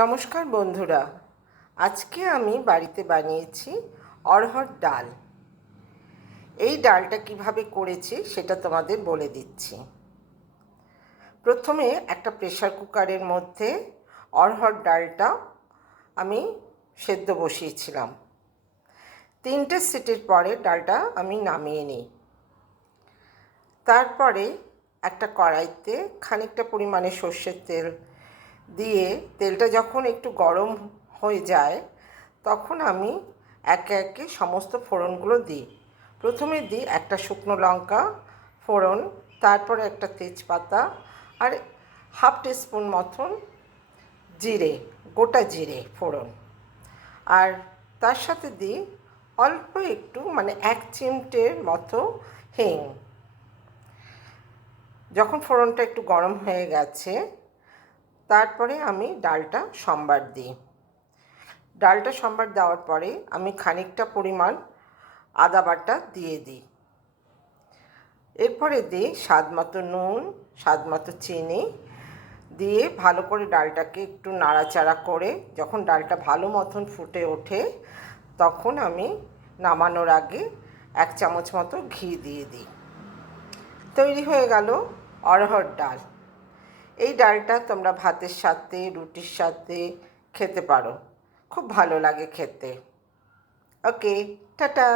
নমস্কার বন্ধুরা, আজকে আমি বাড়িতে বানিয়েছি অড়হর ডাল। এই ডালটা কিভাবে করেছি সেটা তোমাদের বলে দিচ্ছি। প্রথমে একটা প্রেসার কুকারের মধ্যে অড়হর ডালটা আমি সেদ্ধ বসিয়েছিলাম। 3টে সিটির পরে ডালটা আমি নামিয়ে নিই। তারপরে একটা কড়াইতে খানিকটা পরিমাণে সর্ষের তেল দিয়ে তেলটা যখন একটু গরম হয়ে যায় তখন আমি একে একে সমস্ত ফোড়নগুলো দিই। প্রথমে দিই একটা শুকনো লঙ্কা ফোড়ন, তারপরে একটা তেজপাতা আর হাফ টিস্পুন মতন জিরে, গোটা জিরে ফোড়ন, আর তার সাথে দিই অল্প একটু 1 চিমটের মতো হিং। যখন ফোড়নটা একটু গরম হয়ে গেছে তারপরে আমি ডালটা সম্বার দিই। ডালটা সম্বার দেওয়ার পরে আমি খানিকটা পরিমাণ আদা বাটা দিয়ে দিই। এরপরে দিই স্বাদ মতো নুন, স্বাদ মতো চিনি দিয়ে ভালো করে ডালটাকে একটু নাড়াচাড়া করে যখন ডালটা ভালো মতন ফুটে ওঠে তখন আমি নামানোর আগে 1 চামচ মতো ঘি দিয়ে দিই। তৈরি হয়ে গেল অড়হর ডাল। এই ডালটা তোমরা ভাতের সাথে, রুটির সাথে খেতে পারো, খুব ভালো লাগে খেতে। ওকে, টাটা।